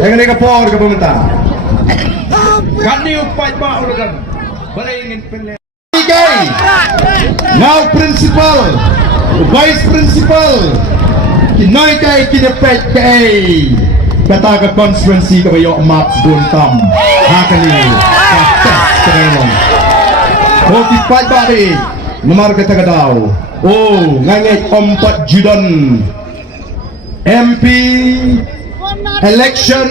Yang ini kapor ke pemerintah. Kani upai ba ulagan. Balingin penle. Now principal, vice principal, kinay kay kinapet kay kata ke konstituensi ke bayo maps buntam. Hakani kates kerelong. Oh kipat bari nomor kata daw. Oh ngangit 4 Judon MP election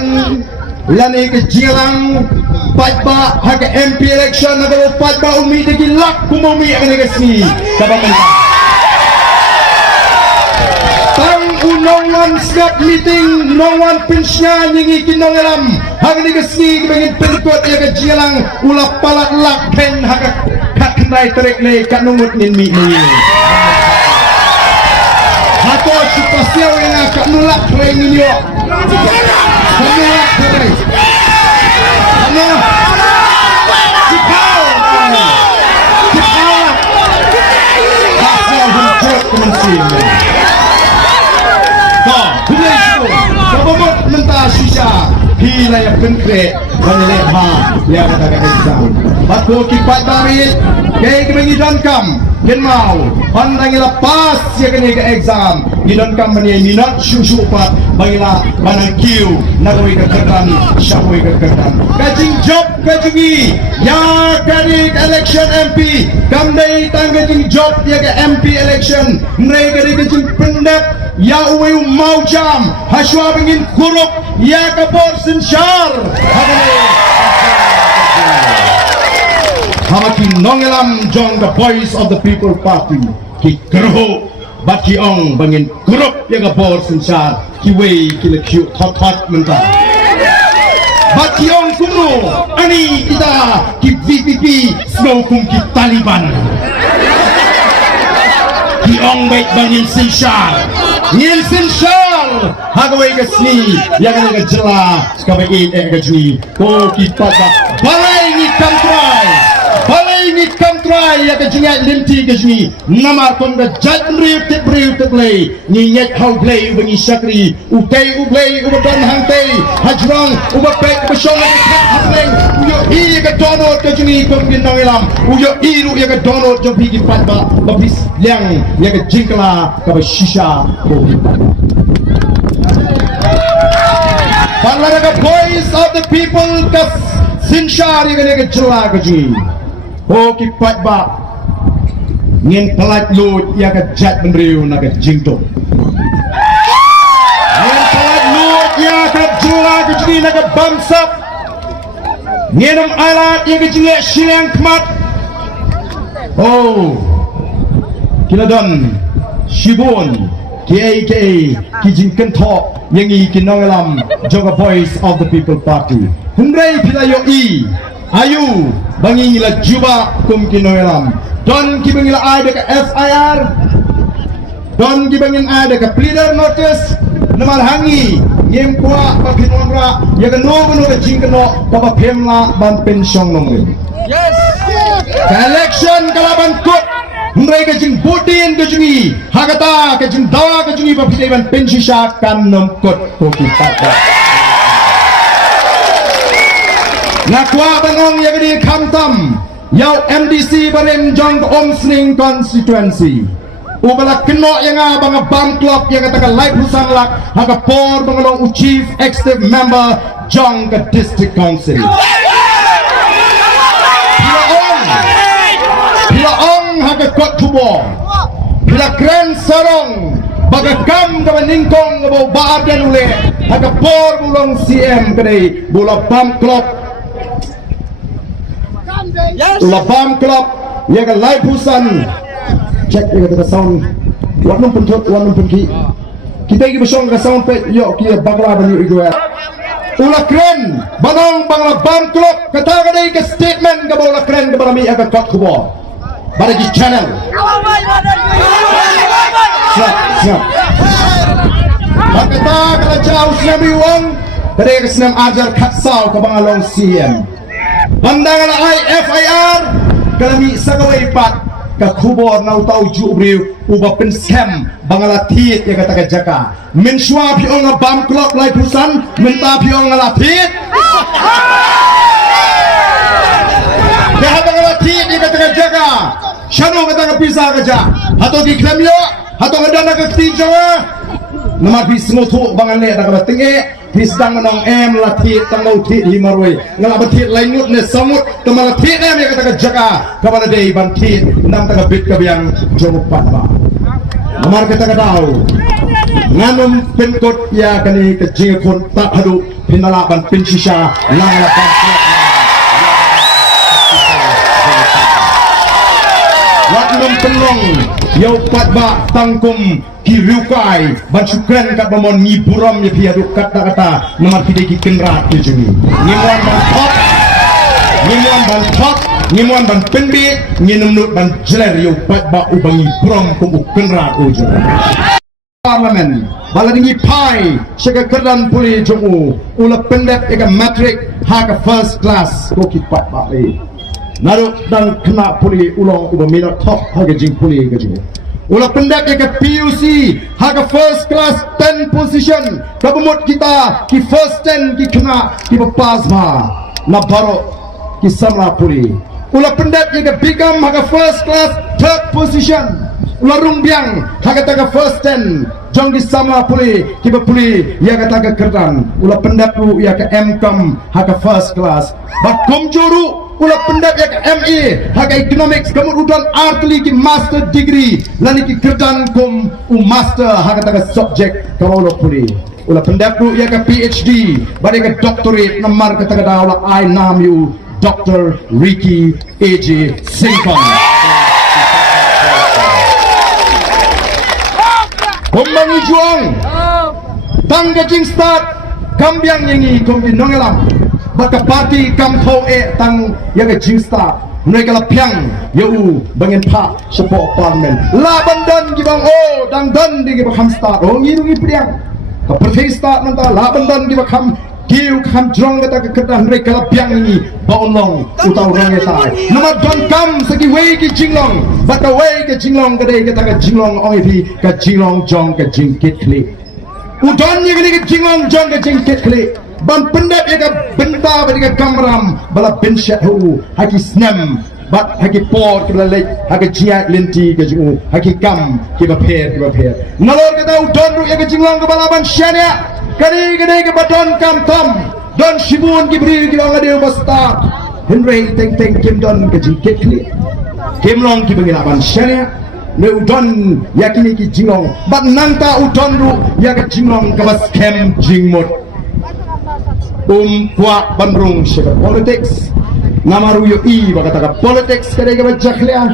lani ke jilang patba haga MP election naga patba umi de gilak kumumi ang negasi kabaman tang unongan snap meeting nongan pinsya nyingi kinongalam haga negasi bangin perkot ya ke jilang ulap palak lak pen haga kaknai terek le kanungut nin mi ni hato supasyaw yang akak nulak reng ini yo nulak reng ano cikau hasil huncur kemensin bila itu kabamot mentah sisa hila yang konkret banyak yang ada kesam batu kipat barit kaya kemengidan kam ken mau pandang lepas ya kena ke exam gidan kam bani minat susu pat bangila manang kiu nagoi ke kerdan syahoi ke kerdan kajing job kajingi ya kari election MP kam dai tanggajing job ya ke MP election mereka di kajing pendek ya uwe mau jam haswa bingin kurup ya ke borsen syar Hamaki nongelam jong the voice of the people party ki kerho baki ong bangin grup yang abor sensar ki wei ki lekyu thot mentah baki ong kumno ani kita ki VPP snow kum ki Taliban ki ong baik bangin sensar ngil sensar hagawai kasni yang ada jela kabain gajni ko ki pata balai ni kantrai balai kantrai ya ke jingat limti ke sini nama konda jadriu teplay ni nyet hau play bengi sakri utai ublay ubadan hangtai hajrong ubapek besong hapleng uyo i ke donot ke sini pembin nangilam uyo iru ya ke donot jo bigi patba babis liang ya ke jingkla ke shisha ko Bangladesh voice of the people ke sinshar ya ke jela ke sini oh kipat ba ngin pelat lut ya ke jat menriu na ke jingto ngin pelat lut ya ke jula ke jini na ke bamsap nginam alat ya ke jini silang kemat oh kiladon shibun ki jingken tok yang i kinongalam joga voice of the people party hundrai pilayo i ayu bangila juba kum kinoelam don ki bangila ada ke FIR don ki bangin ada ke pleader notice namal hangi yem kwa pakinonra ya keno ke jingkeno ka phemla ban pension nomre yes election kalaban kut hundai ke jing butin ke jingi hagata ke jing dawa ke jingi ban pensisha kan nom kut ko ki pada nakwa bangong ya gedi kamtam yau MDC barem jong om sning constituency ubala keno yang bang bam club yang kata live husan lak haga por bangolong chief executive member jong ke district council bila ong haga kot tubo bila grand sarong baga kam ke ningkong bau baab dan ule haga por bulong CM kedai bola bam club Labam club ya ke live husan cek ya ke sound wanum pentut wanum penki kita lagi bersong ke sound pe yo kia bangla bani igwa ula kren banong bangla bam club kata kadai ke statement ke bola kren ke barami agak kat kubo bagi channel siap kata kala jauh sinami wong kadai ke senam ajar katsau ke bangalong CM pandangan FIR kalami sagaway pat ka khubor nau tau ju riu uba pen sem bangala thit ya kata jaka min shwa phi ong bam klok lai pusan min ta phi ong la thit ya bangala thit ya kata jaka shano kata pisa kaja hato ki klemyo hato ngadana ka tijawa nama bis ngotu bangan le da tenge bis dang nong em la thi tangau thi hi maroi ngala bathi lainut ne samut tamala thi ne me kata jaka kabana dei ban thi nam ta bit ka biang jomu patba namar kata dau nganum penkot ya kani ke jing kon ta hadu pinala ban pinsisha lang la ban wat nom penong yau patba tangkum kiriukai ban syukran kat bamon ni buram ya pia duk kata-kata nomor tidak ki kenrat ke jeni ngimuan ban top ngimuan ban penbi nginumnut ban jeler yau patba ubangi buram kum kenrat o jeni parlimen baladingi pai sega kerdan puli jomu ula pendek ega matric haga first class ko ki patba le naru dan kena puli ulong ubamina top haga jing puli ke jeni ulah pendak ke PUC haga first class 10 position kabumut kita ki first 10 ki kena ki pasma na baro ki samla puli ulah pendak ke bigam haga first class third position ulah rumbiang haga taga first 10 jong ki samla puli ki puli ya kata ke kerdan ulah pendak lu ya ke MCom haga first class bat komjuru ulah pendap ya ke ME haga economics kamu udan artli ki master degree lani ki kerdan kum master haga taga subject kamu lo puli ulah pendap lu ya ke PhD bade ke doctorate namar ke taga daula I nam you Dr. Ricky AJ Singkong Kombangi juang tangga jing start kambiang yengi kombi nongelam baka parti kam thau tang yaga jingsta mereka la piang yau bangin pa support parliament la bandan gibang dang dan di gibang start ngiru ngi priang ka parti start nanta la bandan gibang kham kiu kham jong kata kedah mereka la piang ini baonlong utau rang eta nama don kam sagi wei ki jinglong baka wei ki jinglong gade kata ka jinglong oi phi ka jinglong jong ka jingkit kli udon ni ki jinglong jong ka jingkit kli ban pendap ya ka benda bagi kamram bala penshat hu haki snem bat haki por ke lek haki jiat linti ke ju haki kam ke bapher nalor ka tau don ru ya ka jinglang ke balaban syania kani ke badon kam tam don shibun ki bri ki ngade basta henry teng kim don ke jingket kli kim long ki bagi laban syania ne udon yakini ki jinglong bat nanta udon ru ya ka jinglong ke bas kem jingmot kuat bandrung sebagai politics namaru yo i bakataka politics kada ke bajaklia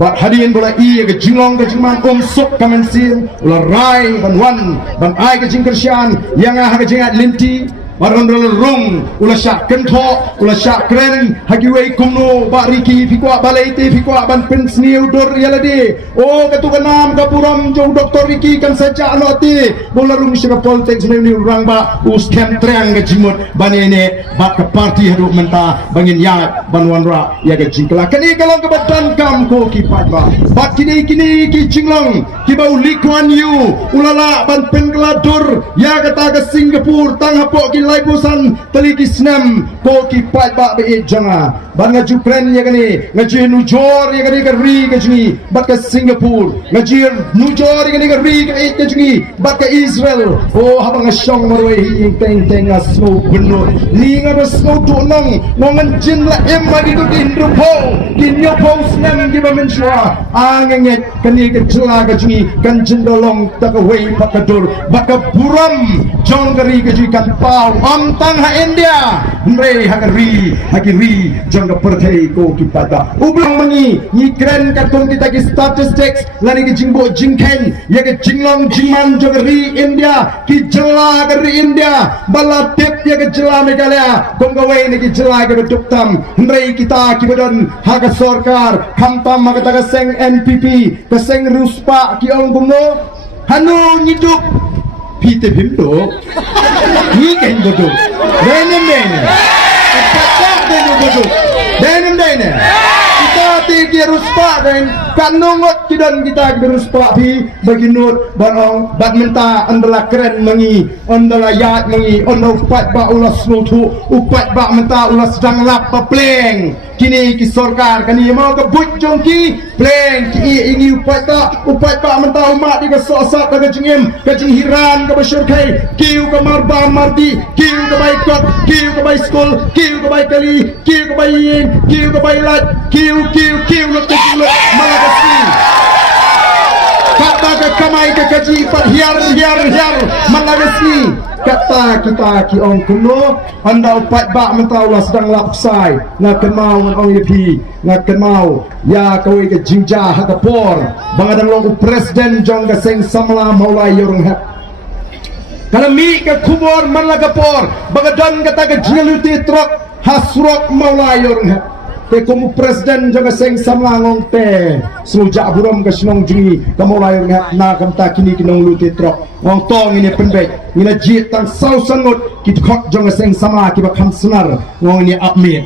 bat hadiin bola i ke jinglong ke jingman sok kamensin ulah rai ban ai ke jingkersian yang ke jingat linti baron rong ulah syak kentho ulah syak kren hagiwei kumno bariki fikwa balaiti fikwa ban pensni udor yalade ketu kanam kapuram jong doktor Riki kan saja anoti bola rung syak politics ni urang ba uskem treang ke jimut banene bak ke parti hadu menta bangin ya banwan ra ya ke jingkla kani kalau ke badan kam ko ki patba bat kini ki jinglong ki bau likuan yu ulala ban pengladur ya kata ke Singapura tang hapok ki laibusan teliki snem ko ki patba be janga ban ngaju kren ya kani ngaju nujor ya kani ke ri ke jini bat ke Singapura ngaju nujor ya kani ke ri ke jini bat ke Israel habang asyong marway teng asno benur ni ngada sno tu nong ngongan jin la emma di tu indru po kinyo po snem di bamenswa angenget kani ke jela ke jini kan jendolong tak wei pakadur baka buram jong kari ke jini kan pau tang ha India mre hakiri jong ke perthai ko ki pada ublang mangi ni kren ka kong kita ki statistics lani ke jingbo jingken ya ke jinglong jingman jong ri India ki jela ke ri India bala tip ya ke jela Meghalaya kong gawai ni ki jela ke duktam mre kita ki badan ha ka sarkar khamtam ma ka seng NPP ka seng ruspa ki ong gumno hanu nyiduk pite bimdo ni ken bodo denem kita mati ki ruspa dan kanungot kidan kita ruspa pi bagi nut barong badminta andala keren mengi andala yat mengi ondo upat ba ulas nutu upat ba menta ulas sedang lap pleng kini ki sorkar kani mau ke bujung ki pleng ki ingi upat ba menta umat di kesosat ke jengim ke jenghiran ke bersyurkai kiu ke marban mardi kiu ke baikot kiu ke baik skul kiu ke baik kali kiu ke baik yin kiu ke baik lat kiu lut ke lut malagasi kata ke kamai ke kaji pat hiar malagasi kata kita ki ong kuno anda upat ba mentaulah sedang lapsai nak kenau ong yepi nak kenau ya kau ke jinja hakapor bangadang long presiden jong ga seng samla maulai yorong ha kalau mi ke kubur malagapor bangadang kata ke jiluti truk hasrok maulai yorong ha te komu presiden jaga seng samlangong te selujak buram ke senong jungi kamu layang na kamta kini kinong luti trok wong tong ini penbek ina jit tang sau sangut kit khot jaga seng sama ki bakam senar wong ini apmit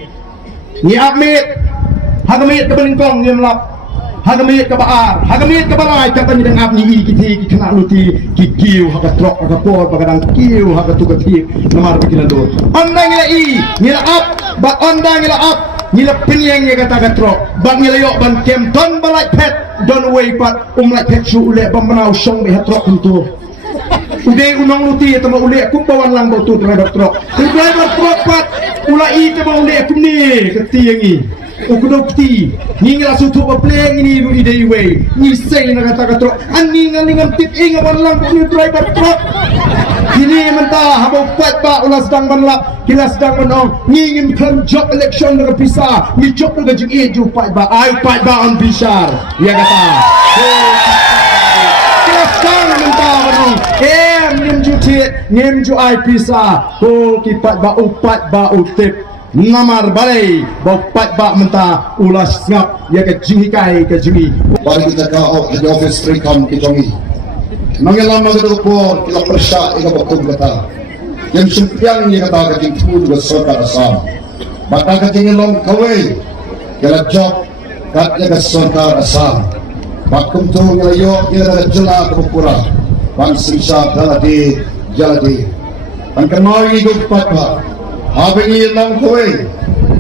hagamit ke belingkong ni melap hagamit ke baar hagamit ke barai kata ni dang apni ki kena luti ki kiu haga trok haga por bagadang kiu haga tukati namar bikinan do ondang ila ngila up ba ondang ila up nila penyeng ya kata gatrok bang nila yok ban kem ton balai pet don way pat like pet su ule bambanau song be hatrok untuk ude unong luti ya tama ule kum bawan lang botu terhadap trok terhadap trok pat ulai tama ule kum ni ketiengi ukudo keti ningala sutu ba pleng ini lu ide way ni sei na kata gatrok aningan tit inga ban lang ni driver trok ini mentah habau pat ba ulas sedang banlap kila sedang menong ngingin kan job election dengan pisah ni job dengan jeng ju pat ba on pisar ya kata kila sedang mentah menong ngim ju ai pisah ko ki pat ba upat ba utip namar balai ba pat ba mentah ulas ngap ya ke jingkai ke jingi bagi kita ka office trikam kitongi mangilang magdupor kila persya ika bakum kata yang sempiang ni kata kating food was sorkar asam maka kating long kawai kila job kat jaga sorkar asam bakum tu kila yo kila jela kupura bang simsa jaladi an kamari go patpa habingi long kawai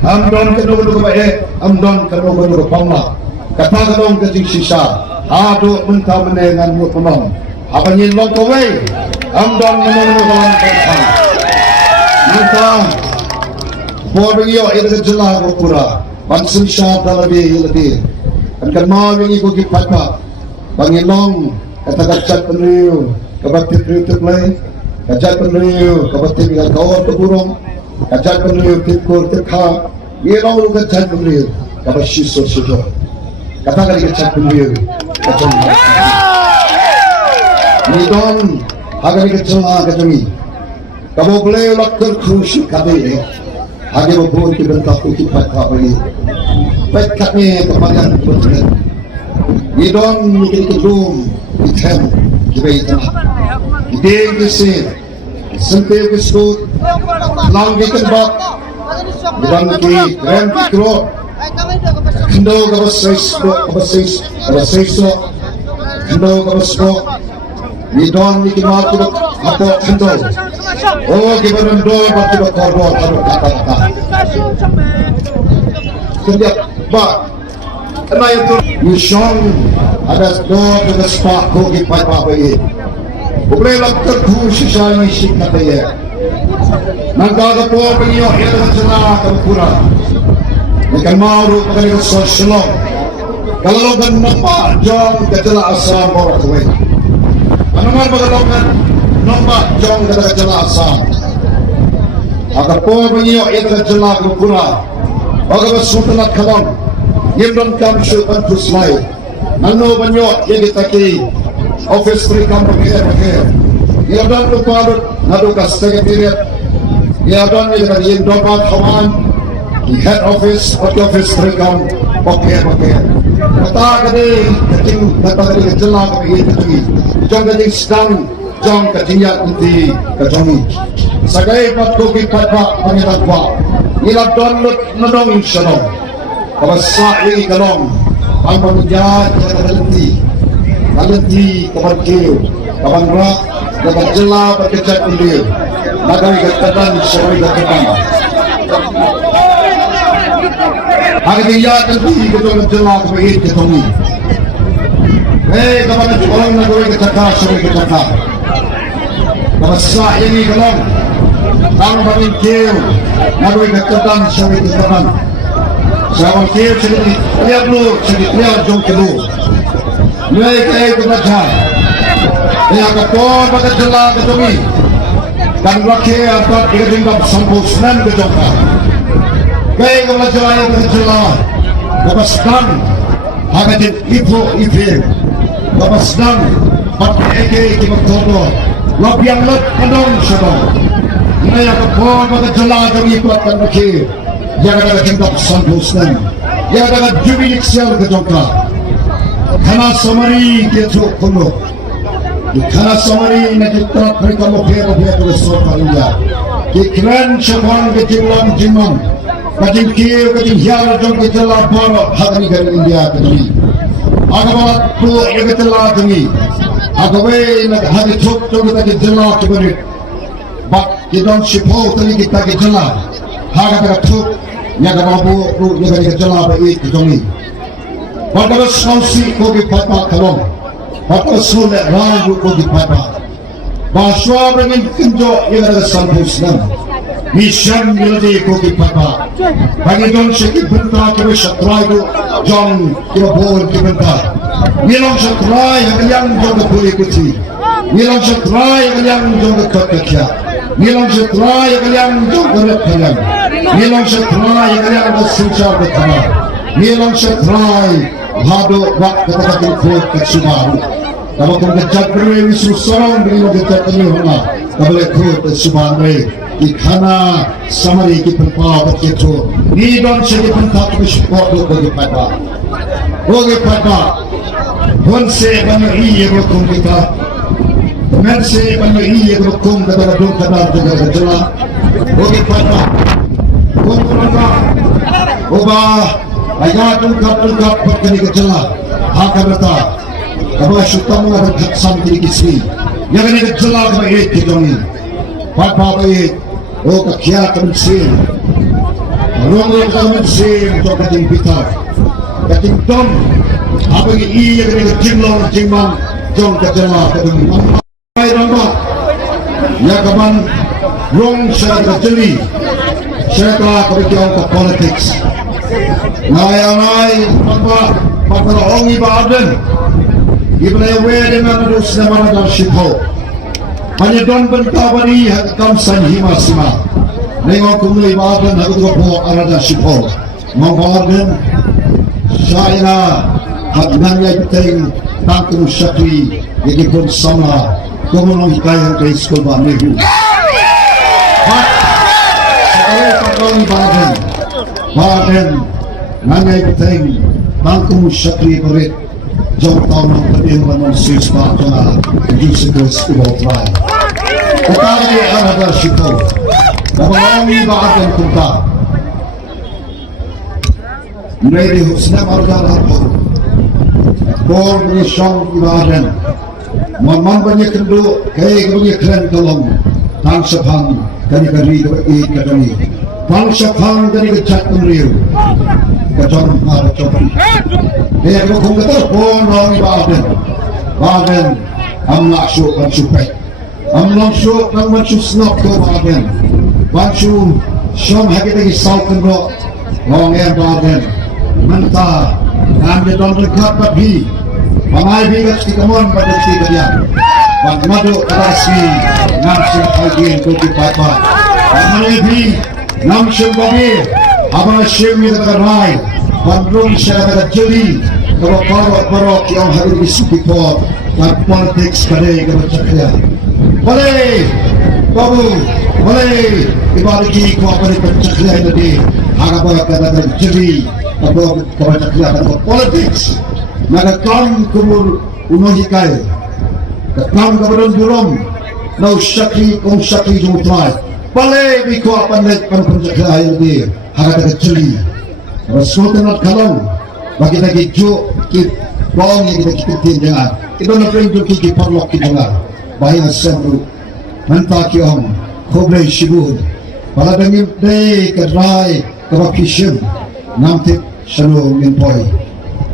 amdon kanu bae amdon kanu pangla kata kadong kating sisa ado mentah menengan mu penom abangin long kawai amdon namun kawan kawan nantang boring yo ida jela kupura bansim sha dalabi yelati kan mau wingi ko gipatpa bangilong kata kacat penriu kabatit riu teplay kacat penriu kabatit ngal kawat burung kacat penriu tipkur tekha yelong lu kacat penriu kabashiso shido kata kali kacat penriu kacat ni don agak kecela kejami kamu boleh lakukan krusi kami agak berbuat dibentak untuk pakai ini baik kami kepanjang berjalan ni don mungkin kedum item kita itu ide kesini sampai besok langit kebak dan ki grand kro kendo kabasais kendo kabasco ni don ni kimat ko apo kendo oh gibanon do pati ba korbo ano kata kaya ba ano ito ni Sean ada do ke spa ko gipat pa ba yi ubre lang ka ku siya ni sikna kaya nagagapo pa niyo ito sa kapura ni kalmaro pa kanila sa shalom kalalogan na pa jong katila asam mo kaway ano man magalogan nomba jong kada jala asam agar po niyo ito jala kupura agar sultan kalon yemdon kam shupan puslay nano banyo yegi taki office free kam pakai yadon lupadot nado kastegetiret yadon yegi yemdon kawan head office free kam pakai kata kade keting kata kade jala kami itu jong kade sedang jong katinya inti kajongi sagai pat ko ki pat pa pangilat pa ila don lut nadong shalom kabasak ini kalong, ang pamujat kalenti kapan kiyo, kapan rak, kapan jela berkecat undir, nagawin katakan, syawai katakan. Hari dia kalenti ketong jela kebait ketongi. Kapan orang nagawin katakan, syawai katakan. Kabasak ini kalong, ang pamingkiyo, nagawin katakan, syawai katakan. Sahabat kiri sedikit lihat dulu, sedikit lihat jom kedua. Mulai kaya kebaca. Yang kapor pada jelah ketumi. Dan rakyat atas tiga tingkat sampusnan kejongka. Kaya kebaca jelah yang terjelah. Kapasdan hagatin ipo ipir. Kapasdan pakai eke kimaktodo. Lapiang let pandang syadong. Yang kapor pada jelah kami kuatkan rakyat. Yang ada tingkat sampusnan, yang ada jubilik sial kejongka, karena samari kecu kuno, karena samari nak kita mereka mopero terus soalnya, kekran cakwan kejimlang jimang, kajim kieu kajim hiar jong kejelah baro hagani dari India kedui, agamat tu yang kejelah demi, agawe nak hagi cok jong kita kejelah keberi, bak kita sipo tadi kita kejelah, haga tercuk. Yang kamu lu yang kerja baik ketemu. Pada sausi kogi papa kalong, pada sulit ragu kogi papa. Bahasa dengan kenjo yang ada sampusnan. Mission miladi kogi papa. Bagi don sedikit bentar kau setrai tu, John kau boleh bentar. Milang setrai yang jaga boleh kuti. Milang setrai yang jaga kerja. Milang setrai yang jaga kerja. Milang setrai yang bersucar berkata. Milang setrai hado waktu kata kuat kesubaru. Kalau kau kerja beri susah beri kerja penyuhna. Kalau kuat kesubaru. Ikana samari ki penpaw berkecu. Ni don segi pentak bersyukur do bagi pada. Bagi pada. Honse banu iye berkum kita. Mense banu iye berkum kata dong kata juga kejela. Bagi pada. Kumpulannya. Ubah. Ayat ungkap berkini kejela. Haka berta. Abah syukur mengadak haksam kini kisri. Yang ini kejela kama iit kitoni. Pada iit. Oh kakiat mensin, rongga mensin untuk kating pitar, kating tom, apa yang iya kena jimlong jimang jom kajelah kating mamai ramah, ya kapan rong saya kejeli, saya telah kerjaan ke politics, nai papa orang ibadan, ibadah dengan terus nama dan sipo. Hanya don bentabari hakam sanhima sima. Nengok kumulai badan aku tu po arada sipo. Mengbadan saya hadnanya beteng tangkum syakri jadi pun sama. Kumulai hikayat ke sekolah banehu. Saya pakoi badan nanya beteng tangkum syakri berit. Jom tahun yang manon siswa tengah justru sekolah try. Kali ada siapa? Mengalami bahagian kita. Mereka husna marga lapor. Bor berisong ibadan. Mamam banyak kendu, kaya banyak keren tolong. Tang sepang kari kadani. Tang sepang kari kecat penriu. Kacang ada coba. Dia berhukum kata pun orang badan am laksuk am supek am laksuk am macam snap ke badan macam syam haki lagi salkan ro orang yang badan mentah am dia don dekat babi pamai bigat si kamon pada si dia bang madu terasi namsim hagin kopi papa pamai bi namsim babi abang syem yang terai bandung syara jeli kalau parok yang hari ini support dan politics kare kebacakan boleh babu boleh ibariki ko apa kebacakan ini harap kata jeli atau kebacakan atau politics maka kam kumur unohikai kam kabaran burung nau syakri kong syakri jumutrai boleh biko apa kebacakan ini harap kata jeli Rasulullah nak kalong bagi lagi juk ki bong yang kita kitin jangan itu nak rindu ki parlok ki jangan bahaya semru mentah ki om khoblai shibud pada dengin day kedrai kebakishim nanti selalu menpoi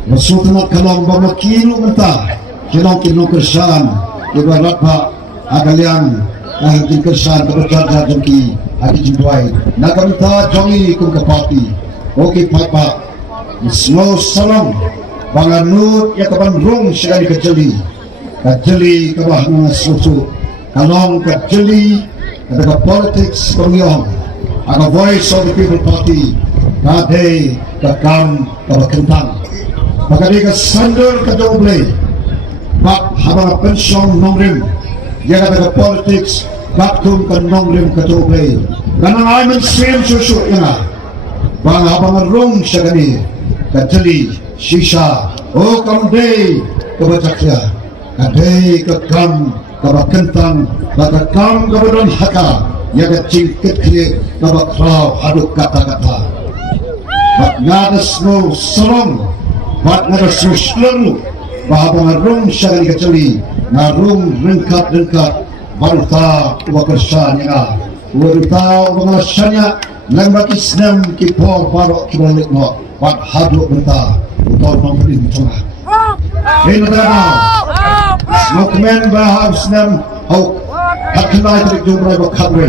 Rasulullah nak kalong bawa kilo mentah kilo kersan ibarat pak agalian ahli kersan berjaga jengki hati jumpai nak minta jongi kum kepati oke pak Snow salong banganut ya kapan rong sekali kejeli kebah mga susu kalong kejeli ada politics pengyong ada voice of the people party kade kakam kabakentang maka dia kesandar kedoble bak habang pensyon nongrim ya kata politics bakum ke nongrim kedoble kanang ayman siem susu yana bang habang rong sekali kejeli sisa oh kamde kebacaksya kade kekam kabakentang bakakam kabadon haka ya kecingkit kiri kabakrau haduk kata-kata bak ngada snow serong bak ngada snow selalu bahwa rung syari keceli narung rengkat baruta wakersan yang baruta wakersannya lembat islam kipor barok kibalik no bak haduk benta utol memberi tengah ini terang smokeman bahab islam hau hakinai terik jumrai bakadwe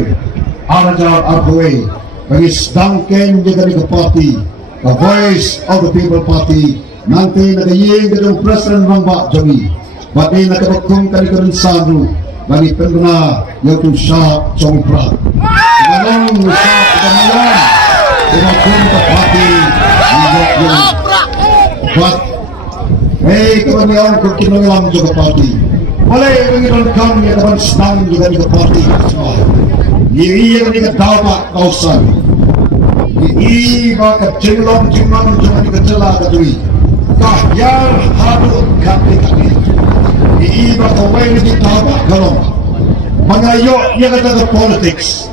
arajar arhwe bagi sedangkan jaga di parti the voice of the people party nanti nagayeng gedung presiden bangba jami bagi nakabakum kanikarin sandu bagi penduna yaitu syab congpra dalam syab kemuliaan kebakum ke parti buat kemuliaan kekinongan juga parti boleh mengirim kami yang dapat sedang juga di parti ini yang diketahui kausan ini bakal jenglong jangan dikecela ketui kahyar hadut kami ini bakal wajib ditawa kalau mengayok yang kata ke politics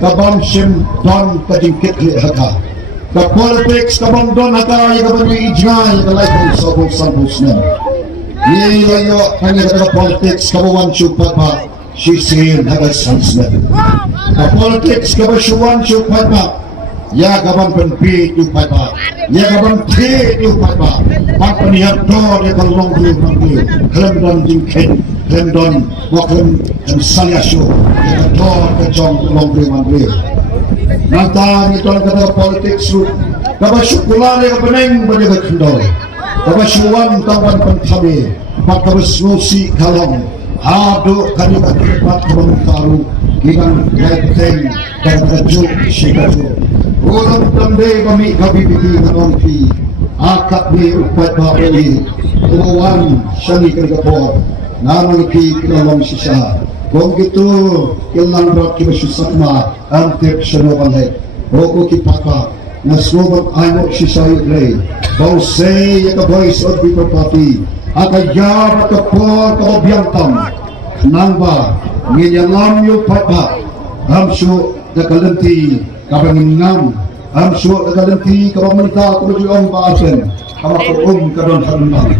ke bamsim don kejingkit haka ke politics ke bam don haka yang kebanyakan ijna yang kelaikan sabuk-sabuknya ini ayok hanya kata ke politics ke bawan cupat pak sisir haka sansnya ke politics ke basuan cupat pak ya kaban penpi tu pada ya kaban te tu pada pak peniat dor ya kalong tu nanti klem don jingken klem don waklem saya show ya dor ke jong kalong tu nanti nata ni tuan kata politik su kaba syukular ya beneng banyak kendor kaba syuwan tawan pentami pak kaba snosi kalong hadu kani pak kabang taru kinan gaiteng dan kejuk syekatu ulang tamde kami kabibiti kanongki akak ni upat babeli uwan syani kergapor nanang ki kinalong sisa kung gitu kilang berat kibasusakma antip syanobalhe oko ki papa naslobat aymo sisa yutlay bau say yaka voice of people party akayar kapor kaobiyantam nangba nginyalam yu papa hamsu nakalenti kabangingam amsu nakalenti kabamenta kubujong paasen kamakul kadon harunang